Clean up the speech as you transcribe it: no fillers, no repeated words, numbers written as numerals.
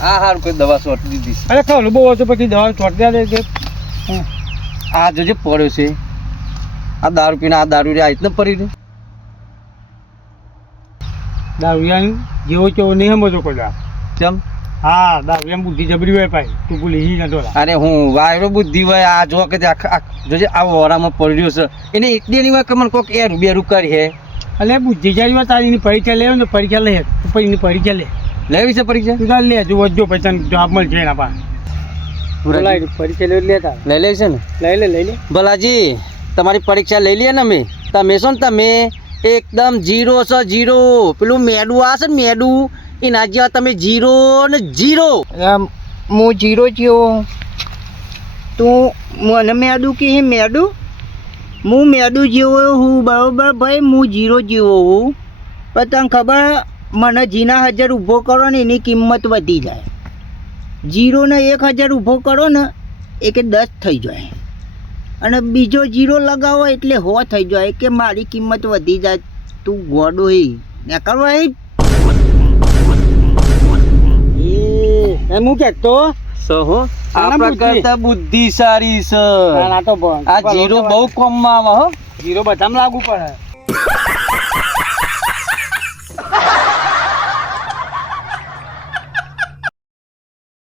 હા હારું કોઈ દવા છોટી દીધી છે. અરે ખાવ બહુ હતો પછી દવા છોટતા દે છે. આ જોજે પડ્યો છે આ દારૂ પીને આ દારૂ રે આ રીતને પડી રે દારૂ જેવો તેવો નહીં સમજો કોઈ. કેમ હા દારૂ એમ બુદ્ધિ જબરી હોય ભાઈ તું ભૂલી હી નતો. અરે હું વાયરો બુદ્ધિ હોય આ જો કે જોજે આ ઓરામાં પડ્યો છે એને એકલી ની હોય કે મને કોક એ રૂબેરું કરી હે એટલે બુદ્ધિ જાય તારી પરીક્ષા લે ને પરીક્ષા લે પછી એની પરીક્ષા લે લેવી છે પરીક્ષા તું તાર લે જો વધજો પછી જવાબ મળશે એના પાસે પરીક્ષા લેતા લઈ લે છે ને લઈ લે ભલાજી તમારી પરીક્ષા લઈ લઈએ ને અમે તમે છો ને તમે એકદમ જીરો છે જીરો પેલું મેડું આ છે ને મેડું એના જેવા તમે જીરો ને જીરો. હું જીરો જેવો તું મને મેડું કે મેડું હું મેડું જેવો હું બરાબર ભાઈ હું જીરો જેવો હું પણ તને ખબર મને જીના 1000 ઊભો કરો ને એની કિંમત વધી જાય. જીરોને 1000 ઊભો કરો ને એ કે 10 થઈ જાય અને બીજો જીરો લગાવો એટલે 100 થઈ જાય કે મારી કિંમત વધી જાય. તું ગોડો હે ને કરવા હે એમ હું કહેતો સહો આપણા કરતા બુદ્ધિ સારી છે. આ તો આ જીરો બહુ કોમમાં આવે હો. જીરો બધામાં લાગુ પડે.